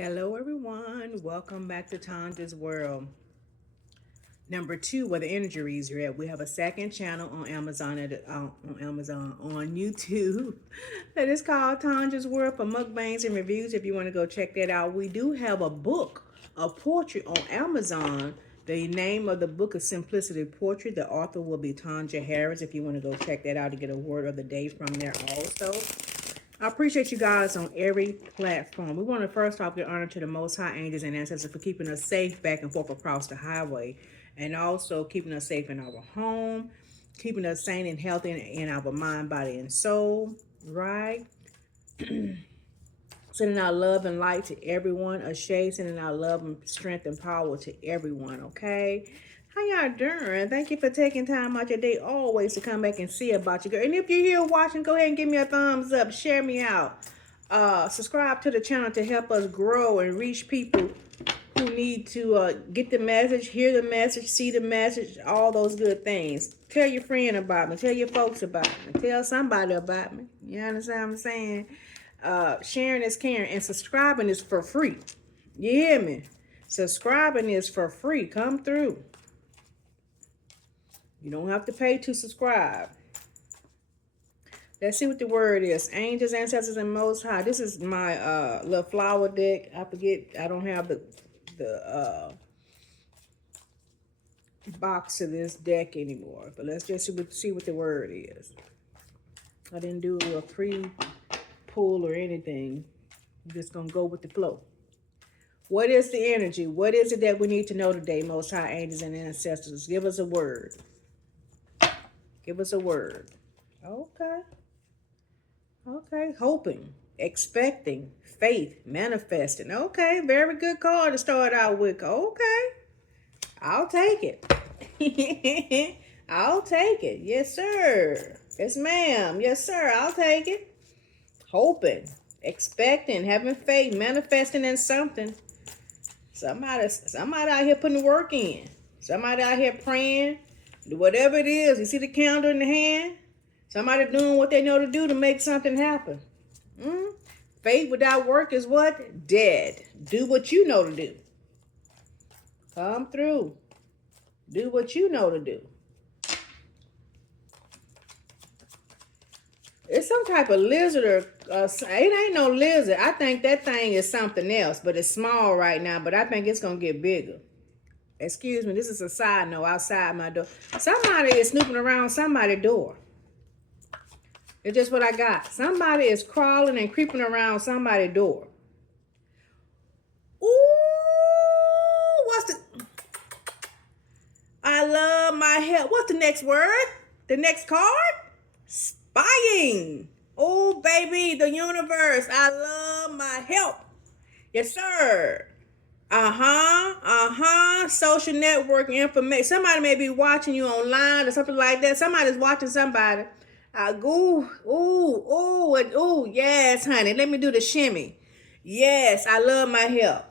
Hello, everyone. Welcome back to Tanja's World. Number two, where the injuries are at. We have a second channel on Amazon on YouTube that is called Tanja's World for mukbangs and reviews. If you want to go check that out, we do have a book, a portrait on Amazon. The name of the book is Simplicity Portrait. The author will be Tanja Harris. If you want to go check that out to get a word of the day from there also. I appreciate you guys on every platform. We want to first off give honor to the Most High angels and ancestors for keeping us safe back and forth across the highway, and also keeping us safe in our home, keeping us sane and healthy in our mind, body, and soul. Right? Sending our love and light to everyone. Ashay, sending our love and strength and power to everyone. Okay. How y'all doing? Thank you for taking time out your day always to come back and see about you, girl. And if you're here watching, go ahead and give me a thumbs up. Share me out. Subscribe to the channel to help us grow and reach people who need to get the message, hear the message, see the message, all those good things. Tell your friend about me. Tell your folks about me. Tell somebody about me. You understand what I'm saying? Sharing is caring, and subscribing is for free. You hear me? Subscribing is for free. Come through. You don't have to pay to subscribe. Let's see what the word is. Angels, ancestors, and Most High. This is my little flower deck. I forget. I don't have the box of this deck anymore. But let's just see what the word is. I didn't do a pre-pull or anything. I'm just going to go with the flow. What is the energy? What is it that we need to know today, Most High angels and ancestors? Give us a word. Give us a word. Okay. Okay. Hoping, expecting, faith, manifesting. Okay. Very good card to start out with. Okay. I'll take it. I'll take it. Yes, sir. Yes, ma'am. Yes, sir. I'll take it. Hoping, expecting, having faith, manifesting in something. Somebody out here putting the work in. Somebody out here praying. Whatever it is, you see the candle in the hand? Somebody doing what they know to do to make something happen. Faith without work is what? Dead. Do what you know to do. Come through. Do what you know to do. It's some type of lizard or it ain't no lizard. I think that thing is something else, but it's small right now, but I think it's going to get bigger. Excuse me, this is a side note outside my door. Somebody is snooping around somebody's door. It's just what I got. Somebody is crawling and creeping around somebody's door. Ooh, what's the... I love my help. What's the next word? The next card? Spying. Oh, baby, the universe. I love my help. Yes, sir. Social networking information. Somebody may be watching you online or something like that. Somebody's watching somebody. Yes, honey. Let me do the shimmy. Yes, I love my help.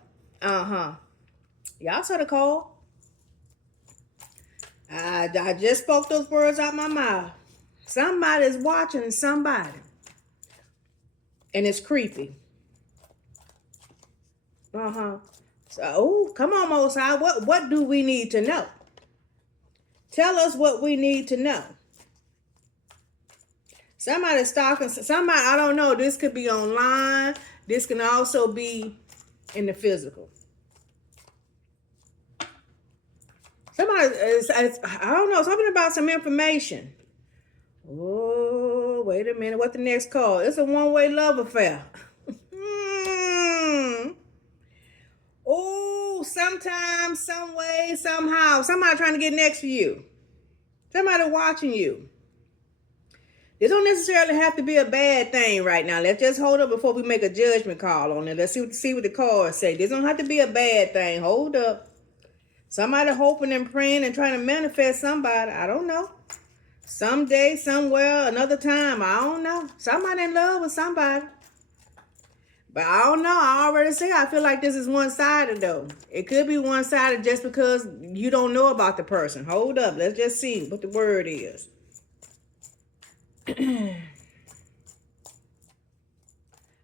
Y'all saw the call. I just spoke those words out my mouth. Somebody's watching somebody. And it's creepy. So, come on, Most High. What do we need to know? Tell us what we need to know. Somebody's stalking. Somebody, I don't know. This could be online. This can also be in the physical. Somebody is, I don't know, something about some information. Oh, wait a minute. What the next call? It's a one-way love affair. Oh, sometimes, some way, somehow, somebody trying to get next to you. Somebody watching you. This don't necessarily have to be a bad thing right now. Let's just hold up before we make a judgment call on it. Let's see what the cards say. This don't have to be a bad thing. Hold up. Somebody hoping and praying and trying to manifest somebody. I don't know. Someday, somewhere, another time. I don't know. Somebody in love with somebody. But I don't know. I already say I feel like this is one-sided though. It could be one-sided just because you don't know about the person. Hold up. Let's just see what the word is.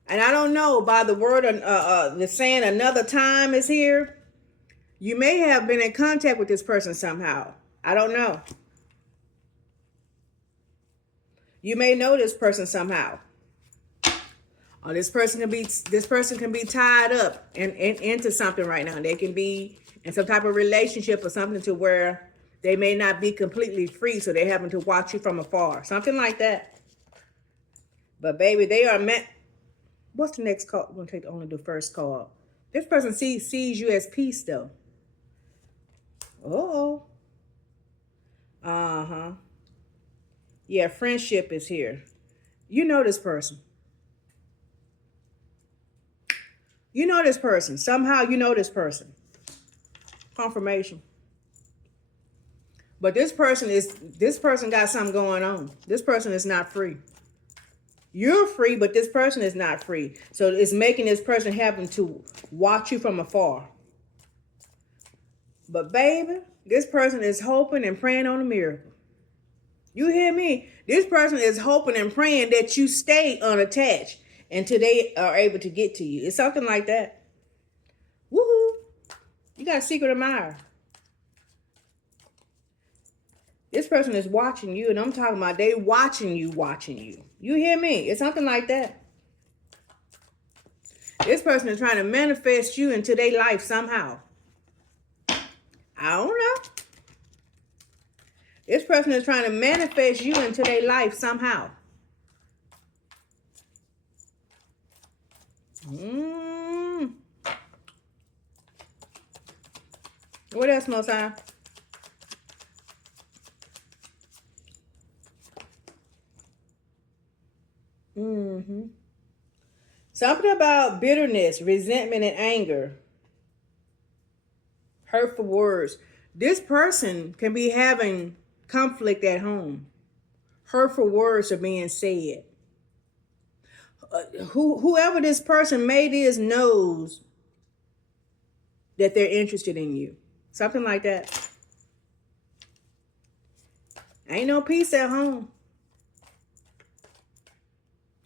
And I don't know, by the word, the saying another time is here. You may have been in contact with this person somehow. I don't know. You may know this person somehow. Or this person can be tied up into something right now. They can be in some type of relationship or something to where they may not be completely free, so they're having to watch you from afar. Something like that. But baby, they are meant. What's the next card? We're going to take only the first card. This person sees you as peace, though. Oh. Uh-huh. Yeah, friendship is here. You know this person. You know this person. Somehow you know this person. Confirmation. But this person got something going on. This person is not free. You're free, but this person is not free. So it's making this person having to watch you from afar. But baby, this person is hoping and praying on a miracle. You hear me? This person is hoping and praying that you stay unattached until they are able to get to you. It's something like that. Woohoo! You got a secret admirer. This person is watching you, and I'm talking about they watching you. You hear me? It's something like that. This person is trying to manifest you into their life somehow. I don't know. This person is trying to manifest you into their life somehow. What else, Mosai? Something about bitterness, resentment, and anger. Hurtful words. This person can be having conflict at home. Hurtful words are being said. Whoever this person made is knows that they're interested in you. Something like that. Ain't no peace at home.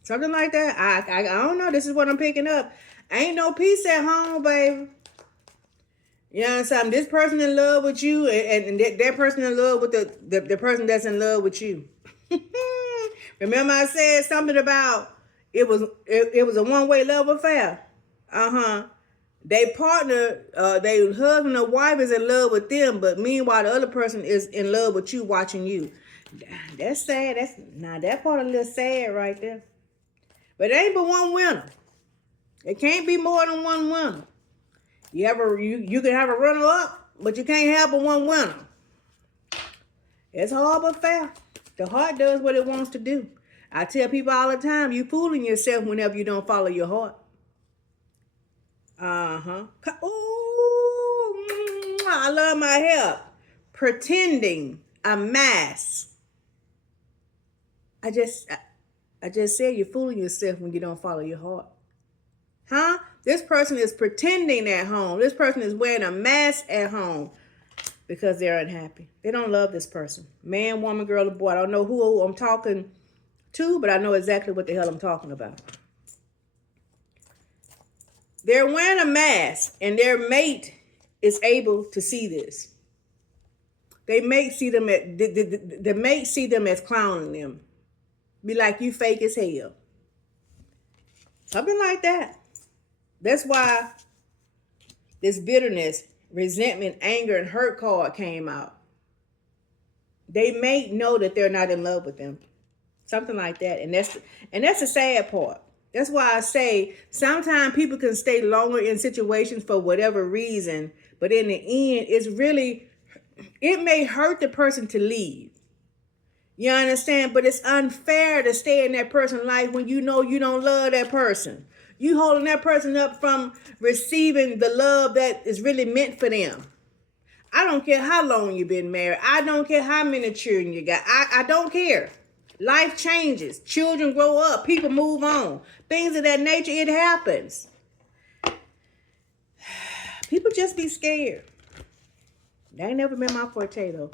Something like that. I don't know. This is what I'm picking up. Ain't no peace at home, baby. You know what I'm saying? This person in love with you, and that person in love with the person that's in love with you. Remember I said something about it was a one-way love affair. They partner, they husband or wife is in love with them, but meanwhile the other person is in love with you, watching you. That's sad. That part a little sad right there. But it ain't but one winner. It can't be more than one winner. You can have a runner up, but you can't have but one winner. It's hard but fair. The heart does what it wants to do. I tell people all the time, you fooling yourself whenever you don't follow your heart. Ooh, I love my hair. Pretending a mask. I just said you're fooling yourself when you don't follow your heart. This person is pretending at home. This person is wearing a mask at home because they're unhappy. They don't love this person. Man, woman, girl, or boy. I don't know who I'm talking to, but I know exactly what the hell I'm talking about. They're wearing a mask, and their mate is able to see this. The mate see them as clowning them. Be like, you fake as hell. Something like that. That's why this bitterness, resentment, anger, and hurt card came out. They may know that they're not in love with them. Something like that. And that's the sad part. That's why I say sometimes people can stay longer in situations for whatever reason, but in the end, it may hurt the person to leave. You understand? But it's unfair to stay in that person's life when you know you don't love that person. You holding that person up from receiving the love that is really meant for them. I don't care how long you've been married. I don't care how many children you got. I don't care. Life changes. Children grow up. People move on. Things of that nature, it happens. People just be scared. That ain't never been my forte, though.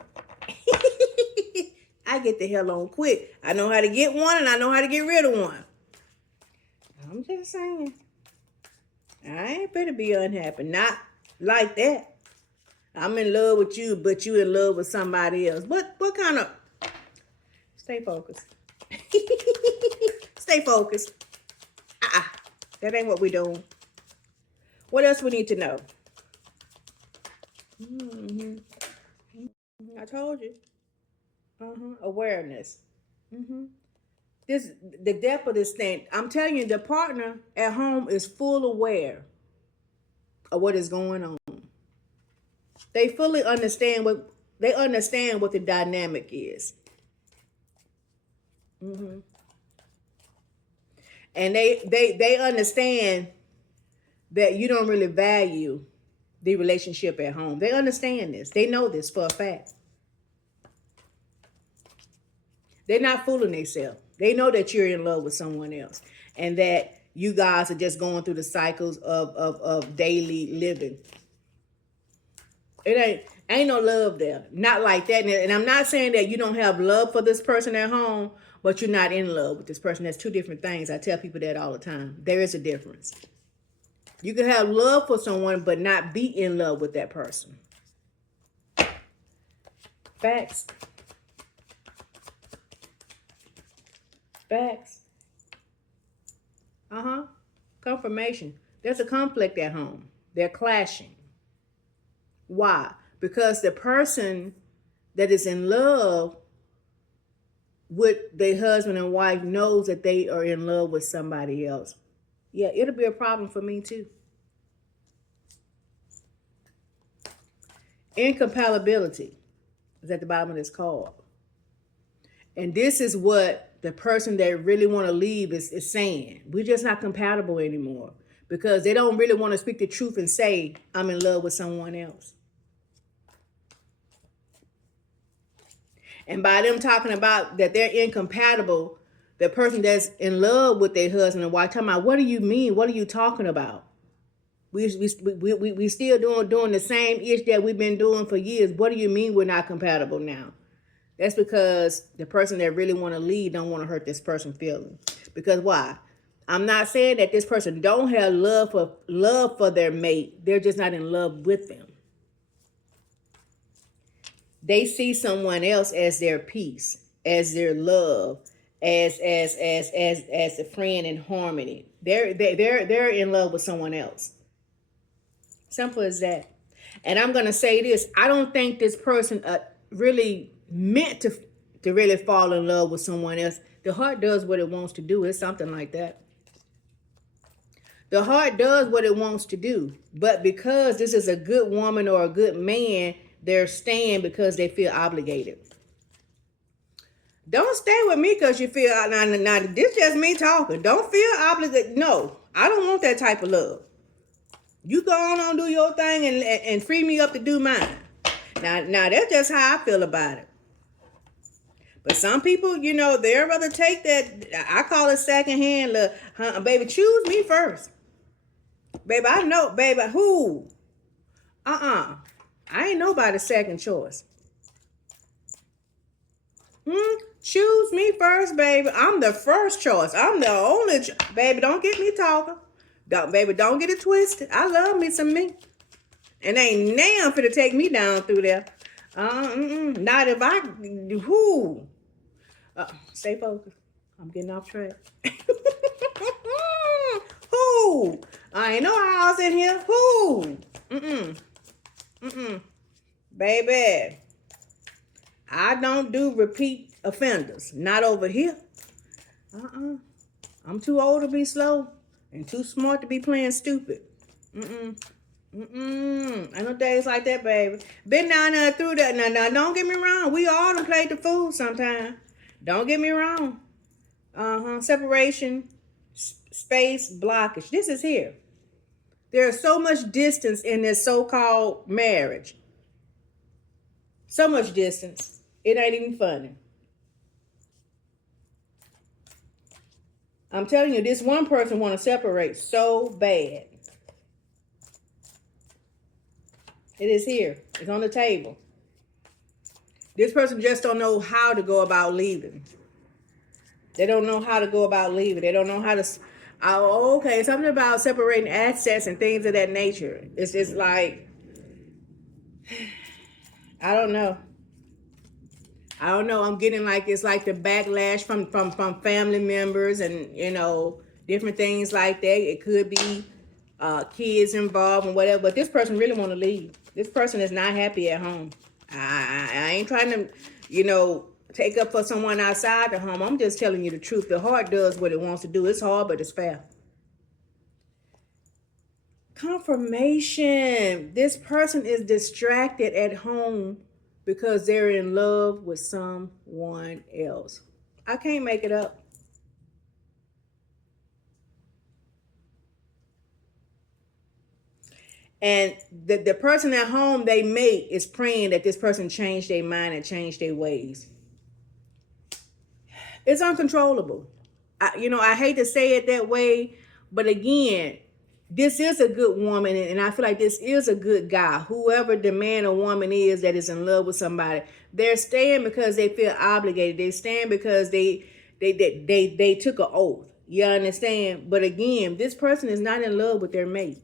I get the hell on quick. I know how to get one, and I know how to get rid of one. just saying. I ain't better be unhappy. Not like that. I'm in love with you, but you in love with somebody else. What kind of... Stay focused. Stay focused. That ain't what we doing. What else we need to know? I told you. Awareness. The depth of this thing. I'm telling you, the partner at home is full aware of what is going on. They fully understand what the dynamic is. And they understand that you don't really value the relationship at home. They understand this. They know this for a fact. They're not fooling themselves. They know that you're in love with someone else and that you guys are just going through the cycles of daily living. It ain't no love there. Not like that. And I'm not saying that you don't have love for this person at home, but you're not in love with this person. That's two different things. I tell people that all the time. There is a difference. You can have love for someone, but not be in love with that person. Facts. Facts. Confirmation. There's a conflict at home. They're clashing. Why? Because the person that is in love with their husband and wife knows that they are in love with somebody else. Yeah, it'll be a problem for me too. Incompatibility is at the bottom of this card. And this is what the person that really want to leave is saying. We're just not compatible anymore because they don't really want to speak the truth and say, I'm in love with someone else. And by them talking about that they're incompatible, the person that's in love with their husband and wife talking about, what do you mean? What are you talking about? We still doing the same ish that we've been doing for years. What do you mean we're not compatible now? That's because the person that really want to leave don't want to hurt this person's feelings. Because why? I'm not saying that this person don't have love for their mate. They're just not in love with them. They see someone else as their peace, as their love, as a friend in harmony. They're in love with someone else. Simple as that. And I'm gonna say this: I don't think this person really meant to really fall in love with someone else. The heart does what it wants to do. It's something like that. The heart does what it wants to do, but because this is a good woman or a good man, they're staying because they feel obligated. Don't stay with me because you feel, now, this just me talking. Don't feel obligated. No, I don't want that type of love. You go on do your thing and free me up to do mine. Now that's just how I feel about it. But some people, they'd rather take that, I call it secondhand love. Baby, choose me first. Baby, I know, baby, who? I ain't nobody's second choice. Choose me first, baby. I'm the first choice. I'm the only baby, don't get me talking. Don't get it twisted. I love me some me. And ain't now finna take me down through there. Not if I, who? Stay focused. I'm getting off track. Who? I ain't no house in here. Who? Baby, I don't do repeat offenders. Not over here. I'm too old to be slow and too smart to be playing stupid. Ain't no days like that, baby. Been down there through that. Now, don't get me wrong. We all done played the fool sometime. Don't get me wrong. Separation, space, blockage. This is here. There's so much distance in this so-called marriage. So much distance. It ain't even funny. I'm telling you, this one person want to separate so bad. It is here. It's on the table. This person just don't know how to go about leaving. They don't know how to go about leaving. They don't know how to... Oh, okay. Something about separating assets and things of that nature. It's just like, I don't know. I don't know. I'm getting like it's like the backlash from family members and different things like that. It could be kids involved and whatever. But this person really want to leave. This person is not happy at home. I ain't trying to, take up for someone outside the home. I'm just telling you the truth. The heart does what it wants to do. It's hard, but it's fair. Confirmation. This person is distracted at home because they're in love with someone else. I can't make it up. And the person at home they mate is praying that this person change their mind and change their ways. It's uncontrollable. I hate to say it that way, but again, this is a good woman, and I feel like this is a good guy. Whoever the man or woman is that is in love with somebody, they're staying because they feel obligated. They're staying because they took an oath. You understand? But again, this person is not in love with their mate.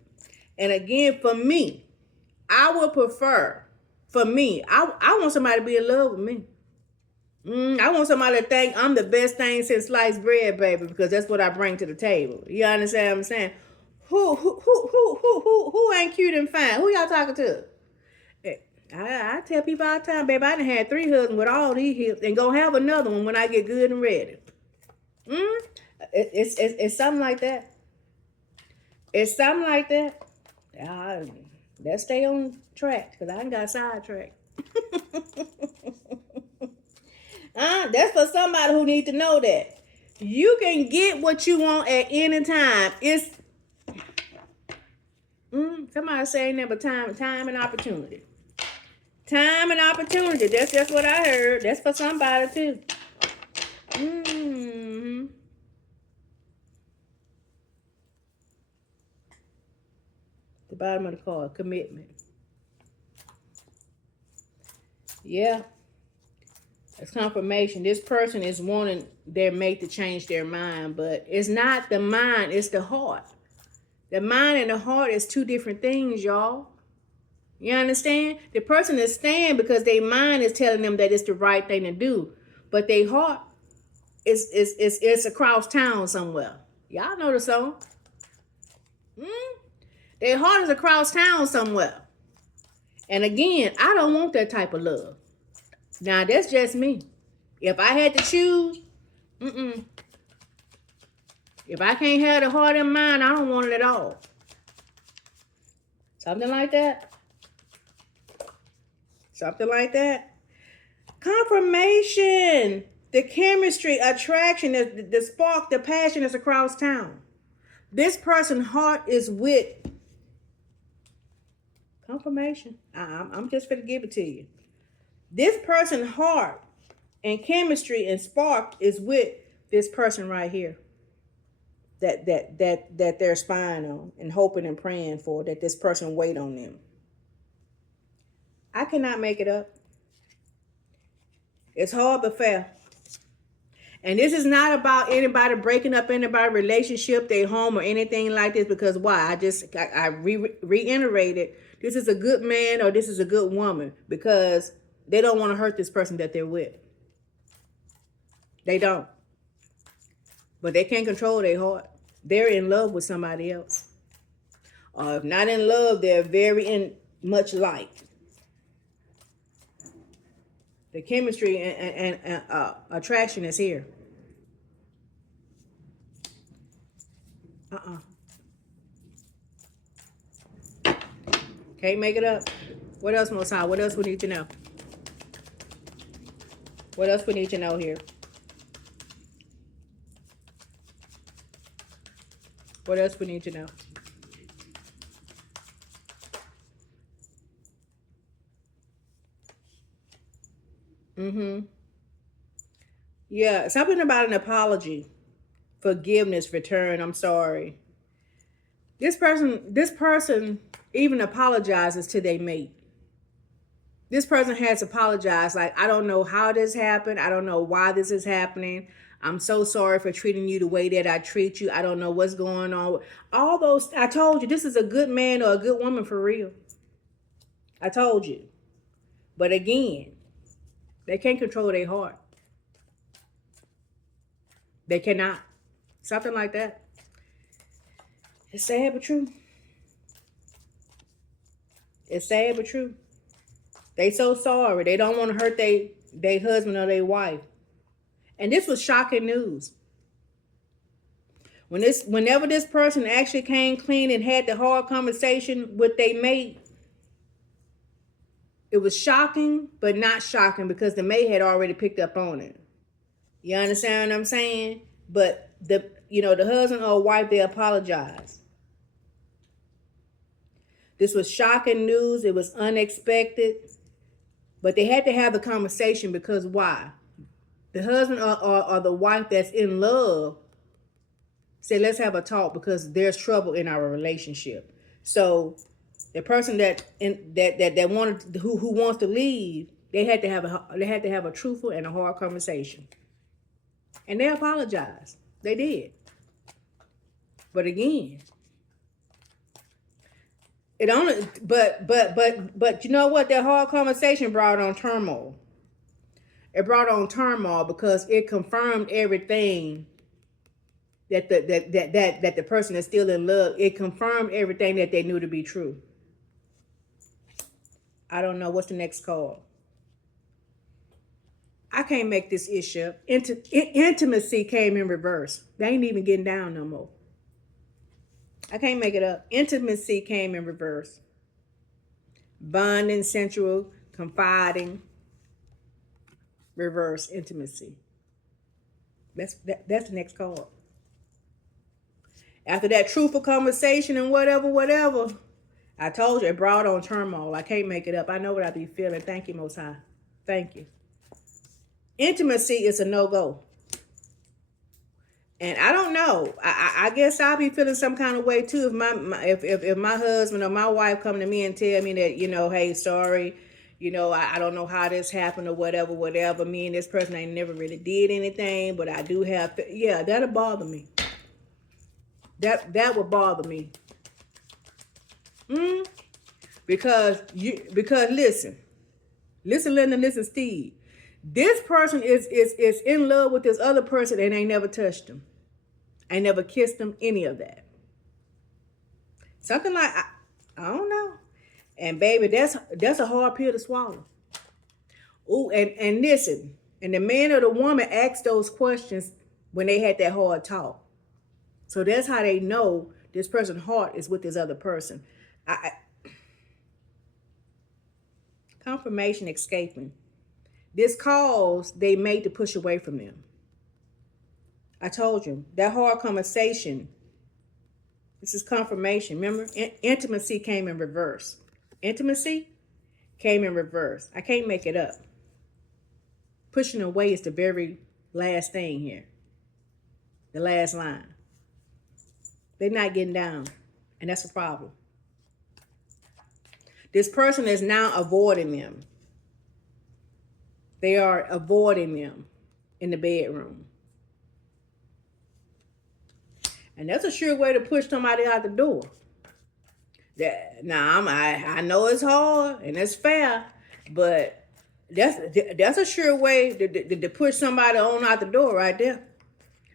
And again, for me, I would prefer, I want somebody to be in love with me. I want somebody to think I'm the best thing since sliced bread, baby, because that's what I bring to the table. You understand what I'm saying? Who ain't cute and fine? Who y'all talking to? I tell people all the time, baby, I done had 3 husbands with all these hips and go have another one when I get good and ready. It's something like that. It's something like that. Let's stay on track because I ain't got sidetracked. That's for somebody who needs to know that. You can get what you want at any time. It's somebody saying never time and opportunity. Time and opportunity. That's just what I heard. That's for somebody too. The bottom of the card, commitment. Yeah. It's confirmation. This person is wanting their mate to change their mind, but it's not the mind, it's the heart. The mind and the heart is 2 different things, y'all. You understand? The person is staying because their mind is telling them that it's the right thing to do, but their heart is across town somewhere. Y'all know the song. Their heart is across town somewhere. And again, I don't want that type of love. Now, that's just me. If I had to choose, if I can't have the heart and mind, I don't want it at all. Something like that. Something like that. Confirmation. The chemistry, attraction, the spark, the passion is across town. This person's heart is with confirmation. I'm just going to give it to you. This person's heart and chemistry and spark is with this person right here. That they're spying on and hoping and praying for, that this person wait on them. I cannot make it up. It's hard but fair. And this is not about anybody breaking up anybody's relationship, their home, or anything like this. Because why? I reiterated, this is a good man or this is a good woman because they don't want to hurt this person that they're with. They don't. But they can't control their heart. They're in love with somebody else. Or if not in love, they're very much like. The chemistry and attraction is here. Can't make it up. What else, Most High? What else we need to know? What else we need to know here? What else we need to know? Yeah, something about an apology, forgiveness, return. I'm sorry. This person even apologizes to their mate. This person has apologized. Like, I don't know how this happened. I don't know why this is happening. I'm so sorry for treating you the way that I treat you. I don't know what's going on. All those, I told you, this is a good man or a good woman for real. I told you. But again, they can't control their heart. They cannot. Something like that. It's sad but true. It's sad but true. They so sorry. They don't want to hurt their husband or their wife. And this was shocking news. Whenever this person actually came clean and had the hard conversation with their mate, it was shocking, but not shocking because the mate had already picked up on it. You understand what I'm saying? But the husband or wife, they apologized. This was shocking news. It was unexpected. But they had to have the conversation because why? The husband or the wife that's in love said, let's have a talk because there's trouble in our relationship. So the person that wanted who wants to leave, they had to have a truthful and a hard conversation. And they apologized. They did. But again, it only but you know what? That hard conversation brought on turmoil. It brought on turmoil because it confirmed everything that the person is still in love. It confirmed everything that they knew to be true. I don't know what's the next call. I can't make this issue up. Intimacy came in reverse. They ain't even getting down no more. I can't make it up. Intimacy came in reverse. Bonding, sensual, confiding, reverse intimacy. That's the next card. After that truthful conversation and whatever, I told you it brought on turmoil. I can't make it up. I know what I be feeling. Thank you, Most High. Thank you. Intimacy is a no-go. And I don't know. I guess I'll be feeling some kind of way too if my husband or my wife come to me and tell me that, hey, sorry, I don't know how this happened or whatever. Me and this person ain't never really did anything, but I do have that'll bother me. That would bother me. Because listen, Linda, listen, Steve. This person is in love with this other person and ain't never touched him. Ain't never kissed him, any of that. Something like, I don't know. And baby, that's a hard pill to swallow. Ooh, and listen, and the man or the woman asked those questions when they had that hard talk. So that's how they know this person's heart is with this other person. Confirmation escaping. This cause they made to push away from them. I told you, that hard conversation, this is confirmation. Remember, intimacy came in reverse. Intimacy came in reverse. I can't make it up. Pushing away is the very last thing here. The last line. They're not getting down, and that's a problem. This person is now avoiding them. They are avoiding them in the bedroom. And that's a sure way to push somebody out the door. I know it's hard and it's fair, but that's a sure way to push somebody on out the door right there.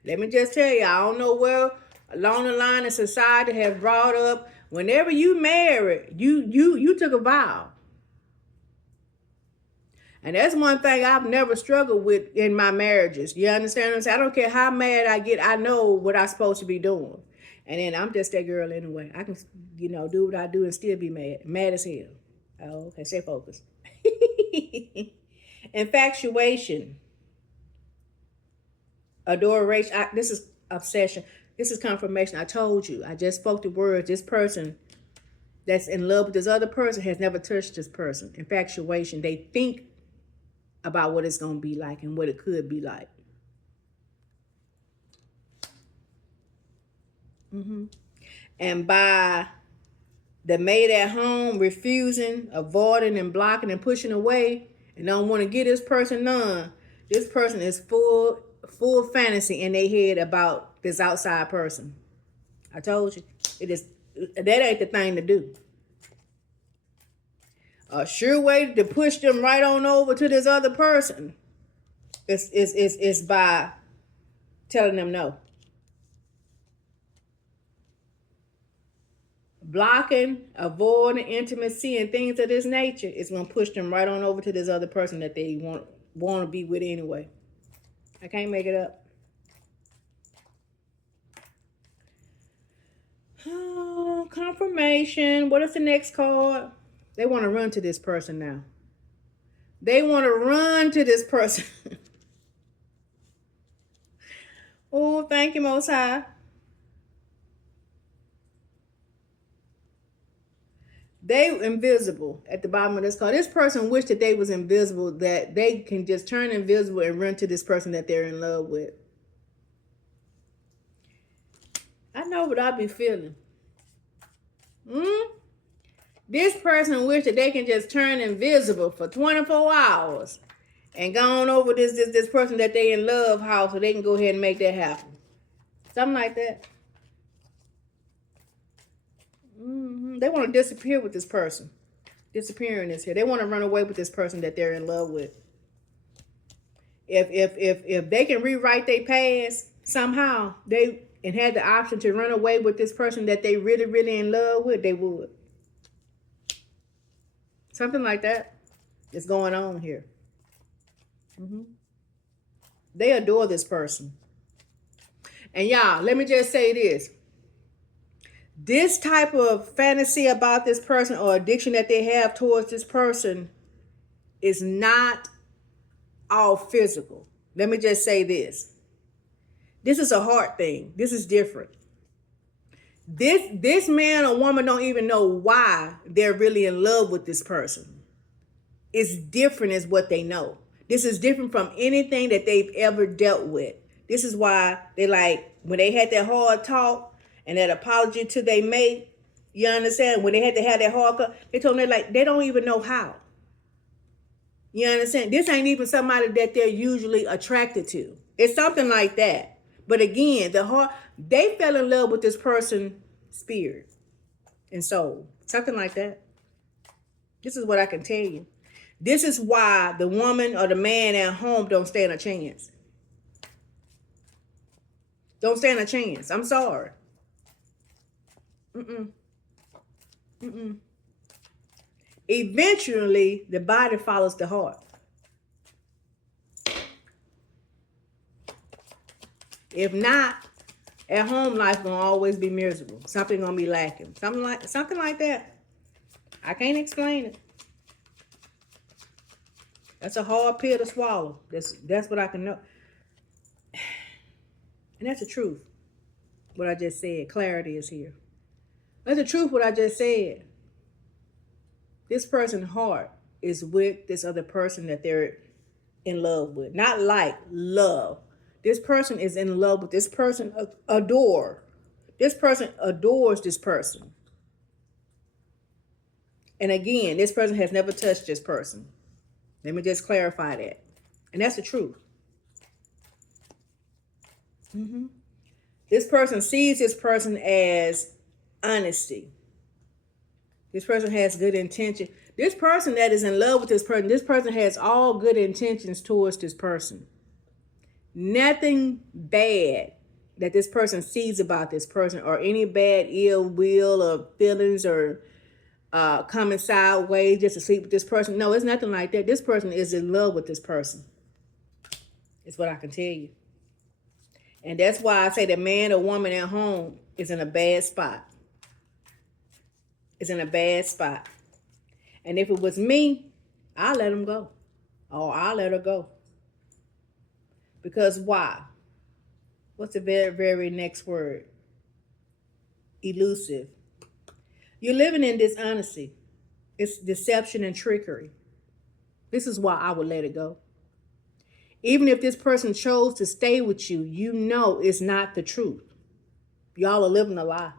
Let me just tell you, I don't know where along the line in society have brought up, whenever you married, you took a vow. And that's one thing I've never struggled with in my marriages. You understand what I'm saying? I don't care how mad I get. I know what I'm supposed to be doing. And then I'm just that girl anyway. I can, do what I do and still be mad. Mad as hell. Oh, okay. Stay focused. Infatuation. Adoration. This is obsession. This is confirmation. I told you. I just spoke the words. This person that's in love with this other person has never touched this person. Infatuation. They think about what it's going to be like and what it could be like. And by the maid at home refusing, avoiding, and blocking and pushing away and don't want to get this person none, this person is full full fantasy in their head about this outside person. I told you, that ain't the thing to do. A sure way to push them right on over to this other person is by telling them no. Blocking, avoiding intimacy and things of this nature is going to push them right on over to this other person that they want to be with anyway. I can't make it up. Oh, confirmation. What is the next card? They want to run to this person now. They want to run to this person. Oh, thank you, Most High. They invisible at the bottom of this card. This person wished that they was invisible, that they can just turn invisible and run to this person that they're in love with. I know what I be feeling. This person wished that they can just turn invisible for 24 hours and go on over this person that they in love house so they can go ahead and make that happen. Something like that. They want to disappear with this person. Disappearing is here. They want to run away with this person that they're in love with. If they can rewrite their past somehow, and had the option to run away with this person that they really, really in love with, they would. Something like that is going on here. They adore this person. And y'all, let me just say this. This type of fantasy about this person or addiction that they have towards this person is not all physical. Let me just say this. This is a heart thing. This is different. This man or woman don't even know why they're really in love with this person. It's different is what they know. This is different from anything that they've ever dealt with. This is why they like, when they had that hard talk and that apology to their mate, you understand? When they had to have that hard talk, they told them they don't even know how. You understand? This ain't even somebody that they're usually attracted to. It's something like that. But again, they fell in love with this person's spirit and soul. Something like that. This is what I can tell you. This is why the woman or the man at home don't stand a chance. Don't stand a chance. I'm sorry. Eventually, the body follows the heart. If not, at home life gonna always be miserable. Something gonna be lacking. Something like that. I can't explain it. That's a hard pill to swallow. That's what I can know. And that's the truth. What I just said. Clarity is here. That's the truth, what I just said. This person's heart is with this other person that they're in love with. Not like, love. This person is in love with this person. This person adores this person. And again, this person has never touched this person. Let me just clarify that. And that's the truth. This person sees this person as honesty. This person has good intention. This person that is in love with this person has all good intentions towards this person. Nothing bad that this person sees about this person, or any bad ill will or feelings or coming sideways just to sleep with this person. No, it's nothing like that. This person is in love with this person. It's what I can tell you. And that's why I say the man or woman at home is in a bad spot. Is in a bad spot. And if it was me, I'll let him go. Or I'll let her go. Because why? What's the very, very next word? Elusive. You're living in dishonesty. It's deception and trickery. This is why I would let it go. Even if this person chose to stay with you, you know it's not the truth. Y'all are living a lie.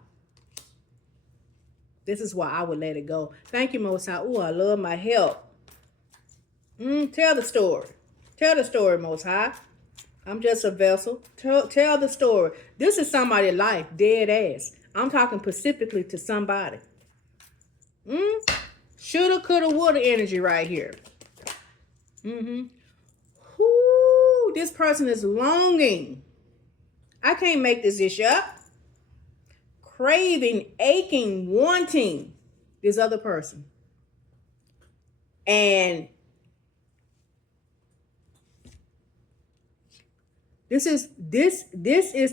This is why I would let it go. Thank you, Most High. Ooh, I love my help. Tell the story. Tell the story, Most High. I'm just a vessel. Tell the story. This is somebody's life, dead ass. I'm talking specifically to somebody. Shoulda, coulda, woulda energy right here. Whoo, this person is longing. I can't make this ish up. Craving, aching, wanting this other person. And this is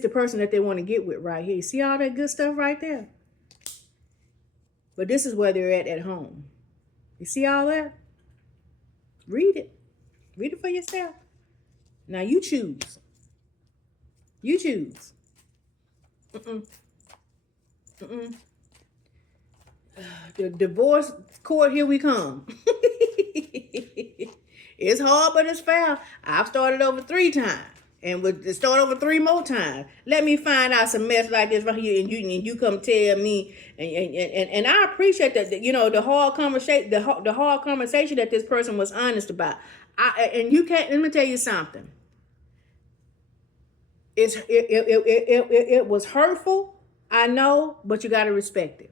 the person that they want to get with right here. You see all that good stuff right there? But this is where they're at home. You see all that? Read it. Read it for yourself. Now you choose. You choose. The divorce court, here we come. It's hard, but it's fair. I've started over 3 times. And would start over 3 more times. Let me find out some mess like this right here, and you come tell me, and I appreciate that, the hard conversation, the hard conversation that this person was honest about. You can't. Let me tell you something. It was hurtful, I know, but you got to respect it.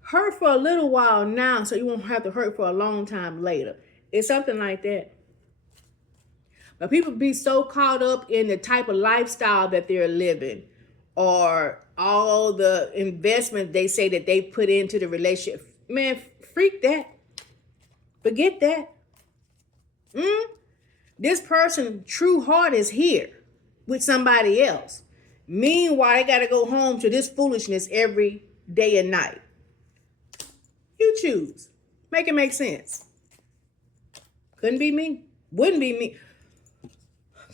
Hurt for a little while now, so you won't have to hurt for a long time later. It's something like that. But people be so caught up in the type of lifestyle that they're living, or all the investment they say that they put into the relationship. Man, freak that. Forget that. This person's true heart is here with somebody else. Meanwhile, they got to go home to this foolishness every day and night. You choose. Make it make sense. Couldn't be me. Wouldn't be me.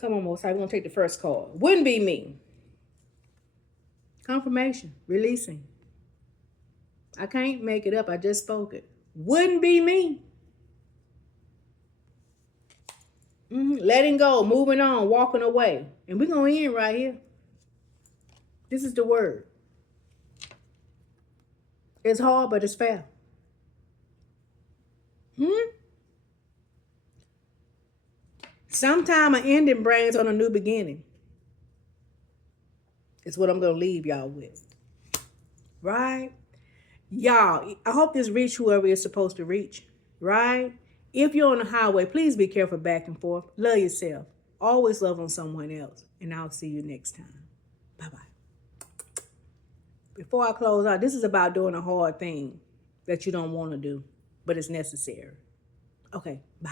Come on, Most High. We're going to take the first call. Wouldn't be me. Confirmation. Releasing. I can't make it up. I just spoke it. Wouldn't be me. Letting go. Moving on. Walking away. And we're going to end right here. This is the word. It's hard, but it's fair. Sometime an ending brings on a new beginning. It's what I'm going to leave y'all with. Right? Y'all, I hope this reach whoever it's supposed to reach. Right? If you're on the highway, please be careful back and forth. Love yourself. Always love on someone else. And I'll see you next time. Bye-bye. Before I close out, this is about doing a hard thing that you don't want to do, but it's necessary. Okay, bye.